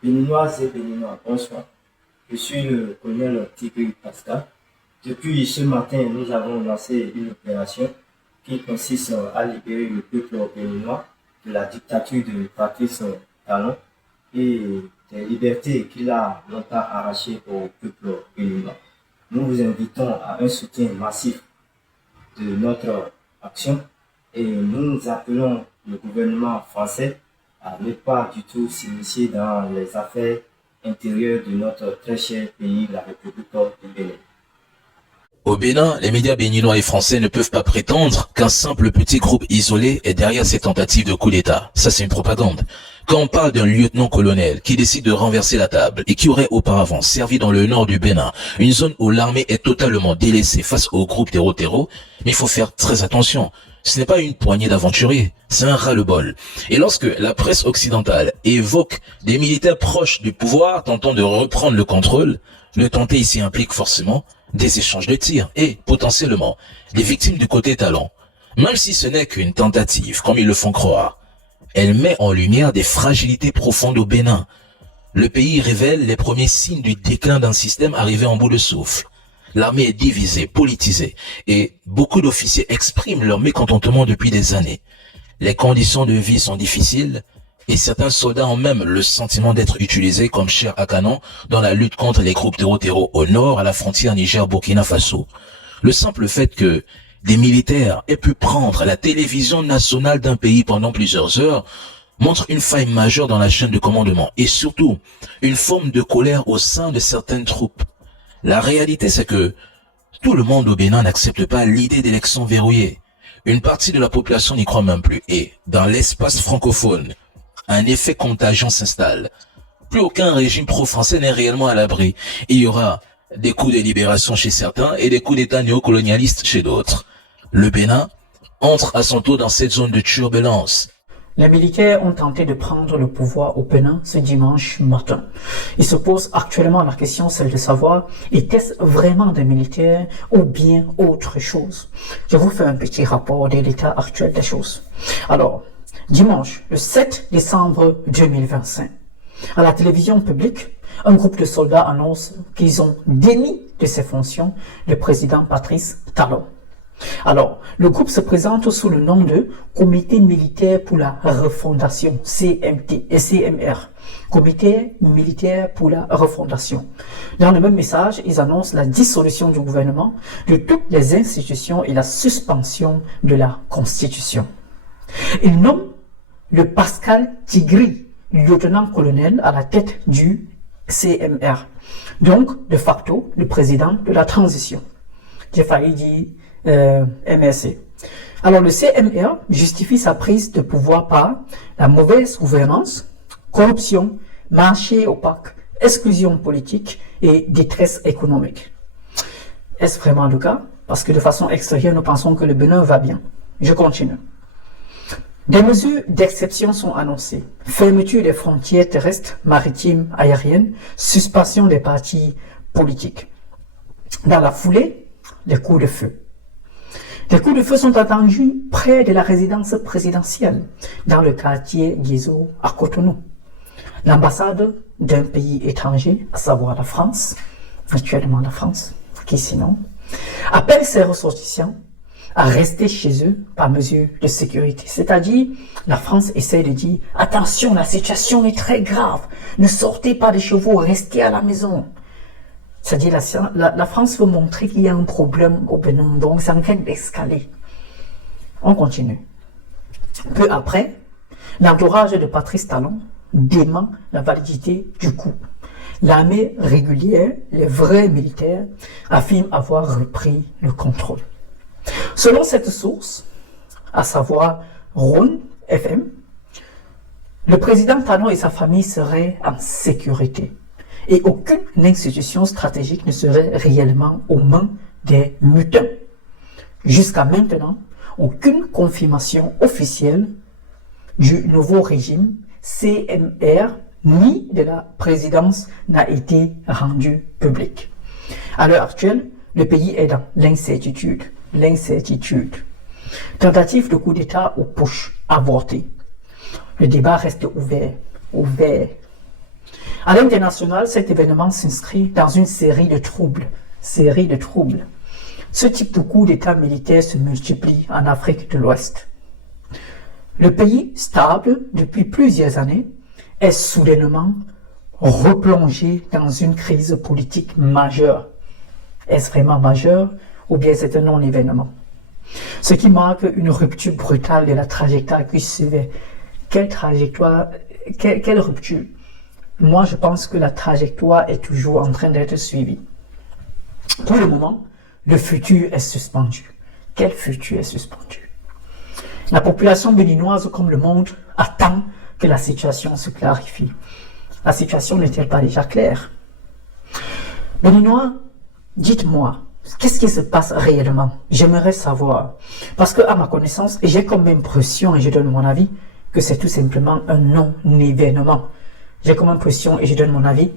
Béninoises et Béninois, bonsoir. Je suis le colonel Tigri Pascal. Depuis ce matin, nous avons lancé une opération qui consiste à libérer le peuple béninois de la dictature de Patrice Talon et des libertés qu'il a longtemps arrachées au peuple béninois. Nous vous invitons à un soutien massif de notre action et nous appelons le gouvernement français à ne pas du tout s'initier dans les affaires intérieures de notre très cher pays, la République du Bénin. Au Bénin, les médias béninois et français ne peuvent pas prétendre qu'un simple petit groupe isolé est derrière ces tentatives de coup d'État. Ça, c'est une propagande. Quand on parle d'un lieutenant-colonel qui décide de renverser la table et qui aurait auparavant servi dans le nord du Bénin, une zone où l'armée est totalement délaissée face au groupe terreau, mais il faut faire très attention. Ce n'est pas une poignée d'aventuriers, c'est un ras-le-bol. Et lorsque la presse occidentale évoque des militaires proches du pouvoir tentant de reprendre le contrôle, le tenter ici implique forcément des échanges de tirs et, potentiellement, des victimes du côté Talon. Même si ce n'est qu'une tentative, comme ils le font croire, elle met en lumière des fragilités profondes au Bénin. Le pays révèle les premiers signes du déclin d'un système arrivé en bout de souffle. L'armée est divisée, politisée, et beaucoup d'officiers expriment leur mécontentement depuis des années. Les conditions de vie sont difficiles, et certains soldats ont même le sentiment d'être utilisés comme chair à canon dans la lutte contre les groupes terreau au nord à la frontière Niger-Burkina Faso. Le simple fait que des militaires aient pu prendre la télévision nationale d'un pays pendant plusieurs heures montre une faille majeure dans la chaîne de commandement et surtout une forme de colère au sein de certaines troupes. La réalité, c'est que tout le monde au Bénin n'accepte pas l'idée d'élections verrouillées. Une partie de la population n'y croit même plus et dans l'espace francophone, un effet contagion s'installe. Plus aucun régime pro-français n'est réellement à l'abri. Il y aura des coups de libération chez certains et des coups d'état néocolonialistes chez d'autres. Le Bénin entre à son tour dans cette zone de turbulence. Les militaires ont tenté de prendre le pouvoir au Bénin ce dimanche matin. Ils se posent actuellement la question, celle de savoir, était-ce vraiment des militaires ou bien autre chose? Je vous fais un petit rapport de l'état actuel des choses. Alors, dimanche, le 7 décembre 2025, à la télévision publique, un groupe de soldats annonce qu'ils ont démis de ses fonctions le président Patrice Talon. Alors, le groupe se présente sous le nom de Comité militaire pour la refondation, CMT et CMR, Comité militaire pour la refondation. Dans le même message, ils annoncent la dissolution du gouvernement, de toutes les institutions et la suspension de la Constitution. Ils nomment le Pascal Tigri, lieutenant-colonel à la tête du CMR, donc de facto le président de la transition. J'ai failli dire MRC. Alors le CMR justifie sa prise de pouvoir par la mauvaise gouvernance, corruption, marché opaque, exclusion politique et détresse économique. Est-ce vraiment le cas? Parce que de façon extérieure, nous pensons que le Bénin va bien. Je continue. Des mesures d'exception sont annoncées. Fermeture des frontières terrestres, maritimes, aériennes, suspension des partis politiques. Dans la foulée, les coups de feu. Les coups de feu sont attendus près de la résidence présidentielle, dans le quartier Guézo à Cotonou. L'ambassade d'un pays étranger, à savoir la France, actuellement la France, qui sinon, appelle ses ressortissants à rester chez eux par mesure de sécurité. C'est-à-dire, la France essaie de dire, attention, la situation est très grave, ne sortez pas des chevaux, restez à la maison. C'est-à-dire, la France veut montrer qu'il y a un problème au Bénin, donc c'est en train d'escaler. On continue. Peu après, l'entourage de Patrice Talon dément la validité du coup. L'armée régulière, les vrais militaires, affirment avoir repris le contrôle. Selon cette source, à savoir Rhône FM, le président Talon et sa famille seraient en sécurité et aucune institution stratégique ne serait réellement aux mains des mutins. Jusqu'à maintenant, aucune confirmation officielle du nouveau régime CMR ni de la présidence n'a été rendue publique. À l'heure actuelle, le pays est dans l'incertitude. Tentative de coup d'État au push avorté. Le débat reste ouvert. À l'international, cet événement s'inscrit dans une série de troubles. Ce type de coup d'État militaire se multiplie en Afrique de l'Ouest. Le pays, stable depuis plusieurs années, est soudainement replongé dans une crise politique majeure. Est-ce vraiment majeur ou bien c'est un non-événement? Ce qui marque une rupture brutale de la trajectoire qui suivait. Quelle rupture? Moi, je pense que la trajectoire est toujours en train d'être suivie. Pour le moment, le futur est suspendu. Quel futur est suspendu? La population béninoise, comme le monde, attend que la situation se clarifie. La situation n'est-elle pas déjà claire? Béninois, dites-moi, qu'est-ce qui se passe réellement? J'aimerais savoir. Parce que, à ma connaissance, j'ai comme impression, et je donne mon avis, que c'est tout simplement un non-événement. J'ai comme impression, et je donne mon avis,